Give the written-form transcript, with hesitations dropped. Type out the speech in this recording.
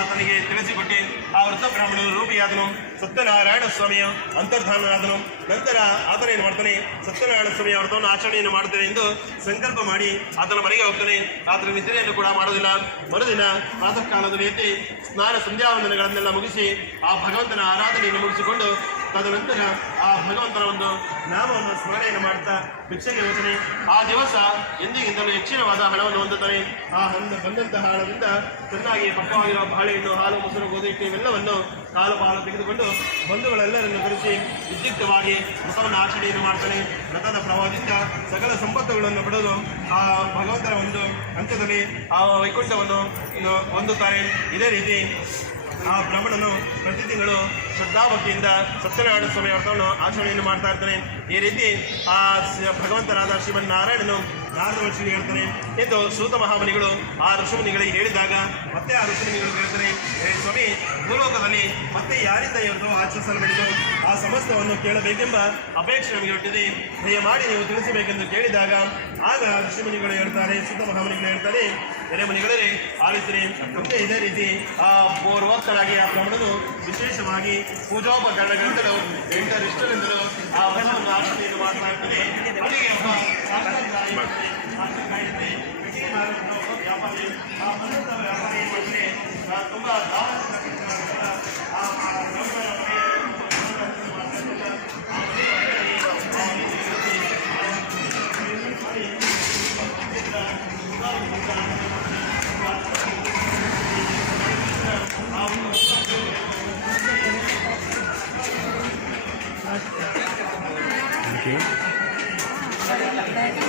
ಆತನಿಗೆ ತಿಳಿಸಿಕೊಟ್ಟೆ. ಆ ವೃದ್ಧ ಬ್ರಾಹ್ಮಣನು ರೂಪಿಯಾದನು. ಸತ್ಯನಾರಾಯಣ ಸ್ವಾಮಿಯ ಅಂತರ್ಧಾನನಾದನು. ನಂತರ ಆತನೇನು ಮಾಡ್ತಾನೆ, ಸತ್ಯನಾರಾಯಣ ಸ್ವಾಮಿಯ ವ್ರತವನ್ನು ಆಚರಣೆಯನ್ನು ಮಾಡುತ್ತೇನೆ ಎಂದು ಸಂಕಲ್ಪ ಮಾಡಿ ಆತನ ಮನೆಗೆ ಹೋಗ್ತಾನೆ. ಆತನ ನಿದ್ರೆಯನ್ನು ಕೂಡ ಮಾಡೋದಿಲ್ಲ. ಮರುದಿನ ಪ್ರಾತಃ ಕಾಲದಲ್ಲಿ ಎದ್ದು ಸ್ನಾನ ಸಂಧ್ಯಾವಂದನೆಗಳನ್ನೆಲ್ಲ ಮುಗಿಸಿ ಆ ಭಗವಂತನ ಆರಾಧನೆಯನ್ನು ಮುಗಿಸಿಕೊಂಡು ತದನಂತರ ಆ ಭಗವಂತನ ಒಂದು ನಾಮವನ್ನು ಸ್ಮರಣೆಯನ್ನು ಮಾಡ್ತಾ ಭಿಕ್ಷೆಗೆ ಹೋಗ್ತಾನೆ. ಆ ದಿವಸ ಎಂದಿಗಿಂತಲೂ ಹೆಚ್ಚಿನವಾದ ಹಣವನ್ನು ಹೊಂದುತ್ತಾನೆ. ಆ ಬಂದಂತಹ ಹಣದಿಂದ ಚೆನ್ನಾಗಿ ಪಕ್ವವಾಗಿರುವ ಬಾಳೆಹಣ್ಣು, ಹಾಲು, ಮೊಸರು, ಗೋಧಿ ಹಿಟ್ಟು ಇವೆಲ್ಲವನ್ನು ಕಾಲು ಪಾಲು ತೆಗೆದುಕೊಂಡು ಬಂಧುಗಳೆಲ್ಲರನ್ನು ಕರೆಸಿ ವಿದ್ಯುಕ್ತವಾಗಿ ವ್ರತವನ್ನು ಆಚರಣೆಯನ್ನು ಮಾಡ್ತಾನೆ. ವ್ರತದ ಪ್ರಭಾವದಿಂದ ಸಕಲ ಸಂಪತ್ತುಗಳನ್ನು ಪಡೆದು ಆ ಭಗವಂತನ ಒಂದು ಹಂತದಲ್ಲಿ ಆ ವೈಕುಂಠವನ್ನು ಹೊಂದುತ್ತಾರೆ. ಇದೇ ರೀತಿ ಆ ಬ್ರಾಹ್ಮಣನು ಪ್ರತಿ ತಿಂಗಳು ಶ್ರದ್ಧಾಭಕ್ತಿಯಿಂದ ಸತ್ಯನಾರಾಯಣ ಸ್ವಾಮಿ ವ್ರತವನ್ನು ಆಚರಣೆಯನ್ನು ಮಾಡ್ತಾ ಇರ್ತಾನೆ. ಈ ರೀತಿ ಆ ಭಗವಂತನಾದ ಶ್ರೀಮನ್ನಾರಾಯಣನು ನಾರದ ಋಷಿಗೆ ಹೇಳ್ತಾನೆ ಎಂದು ಸೂತ ಮಹಾಮುನಿಗಳು ಆ ಋಷಿಮುನಿಗಳಿಗೆ ಹೇಳಿದಾಗ ಮತ್ತೆ ಆ ಋಷಿಮುನಿಗಳು ಹೇಳ್ತಾನೆ, ಸ್ವಾಮಿ, ಭೂಲೋಕದಲ್ಲಿ ಮತ್ತೆ ಯಾರಿಂದ ಇವತ್ತು ಆಚರಿಸಲ್ಪಡಿತು ಆ ಸಮಸ್ತವನ್ನು ಕೇಳಬೇಕೆಂಬ ಅಪೇಕ್ಷೆ ನಮಗೆ ಹುಟ್ಟಿದೆ. ದಯಮಾಡಿ ನೀವು ತಿಳಿಸಬೇಕೆಂದು ಕೇಳಿದಾಗ ಆಗ ಋಷಿಮುನಿಗಳು ಹೇಳ್ತಾರೆ, ಸೂತ ಮಹಾಮುನಿಗಳು ಹೇಳ್ತಾರೆ, ಮುನಿಗಳೇ ಆಲಿಸಿರಿ. ಮತ್ತೆ ಇದೇ ರೀತಿ ಆ ಪೂರ್ವೋಕ್ತರಾಗಿ ಆ ಬ್ರಾಹ್ಮಣನು ವಿಶೇಷವಾಗಿ ಪೂಜೋಪಕರಣಗಳಿಂದಲೂ ಎಂಟರಿಷ್ಟರಿಂದಲೂ ಆ ವ್ರತವನ್ನು ಆಚರಣೆಯನ್ನು ಮಾಡ್ತಾ ಇರ್ತಾರೆ. ಅಲ್ಲಿಗೆ